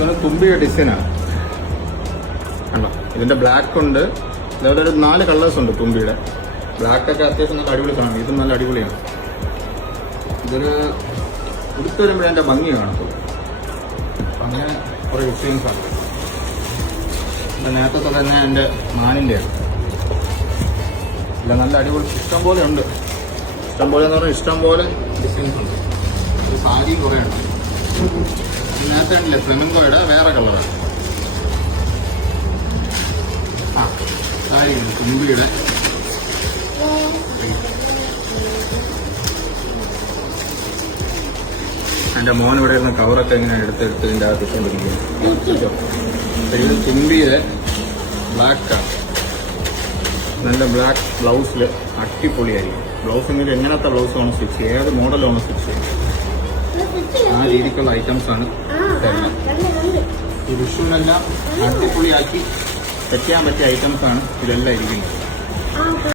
ഇതൊരു തുമ്പിയുടെ ഡിസൈനാണ് കണ്ടോ. ഇതിന്റെ ബ്ലാക്ക് ഉണ്ട്, ഇതേപോലെ ഒരു 4 കളേഴ്സ് ഉണ്ട് തുമ്പിയുടെ. ബ്ലാക്കൊക്കെ അത്യാവശ്യം നല്ല അടിപൊളി കാണും. ഇതും നല്ല അടിപൊളിയാണ്. ഇതൊരു ഉടുത്ത് വരുമ്പോഴേ എൻ്റെ ഭംഗി കാണത്തുള്ളൂ. അപ്പം അങ്ങനെ കുറേ ഡിസൈൻസാണ്. എൻ്റെ നേരത്തെ തന്നെ എൻ്റെ മാനിൻ്റെയാണ്. ഇല്ല, നല്ല അടിപൊളി ഇഷ്ടം പോലെ ഉണ്ട്. ഇഷ്ടം പോലെ എന്ന് പറഞ്ഞാൽ ഇഷ്ടം പോലെ ഡിസൈൻസ് ഉണ്ട്. ഒരു സാരി കുറേ ഉണ്ട്. നേരത്തെ ഉണ്ടല്ലേ ഫ്ലെമൻകോയുടെ വേറെ കളറാണ്. ആ സാരി ഉണ്ട് തുമ്പിയുടെ. എൻ്റെ മോൻ ഇവിടെ ഇരുന്ന കവറൊക്കെ ഇങ്ങനെ എടുത്തെടുത്ത് ഇതിൻ്റെ അകത്ത് ഇട്ടുകൊണ്ടിരിക്കുന്നു. ഇത് തുമ്പിയിലെ ബ്ലാക്കാണ്. നല്ല ബ്ലാക്ക് ബ്ലൗസിൽ അടിപൊളിയായിരിക്കും. ബ്ലൗസിന് എങ്ങനത്തെ ബ്ലൗസ് വേണം സ്റ്റിച്ച് ചെയ്യും, ഏത് മോഡലാണ് സ്റ്റിച്ച് ചെയ്യും, ആ രീതിക്കുള്ള ഐറ്റംസാണ് ഇതെല്ലാം. ഈ വിഷുവിനെല്ലാം അടിപൊളിയാക്കി സെറ്റ് ചെയ്യാൻ പറ്റിയ ഐറ്റംസാണ് ഇതെല്ലാം ഇരിക്കുന്നത്.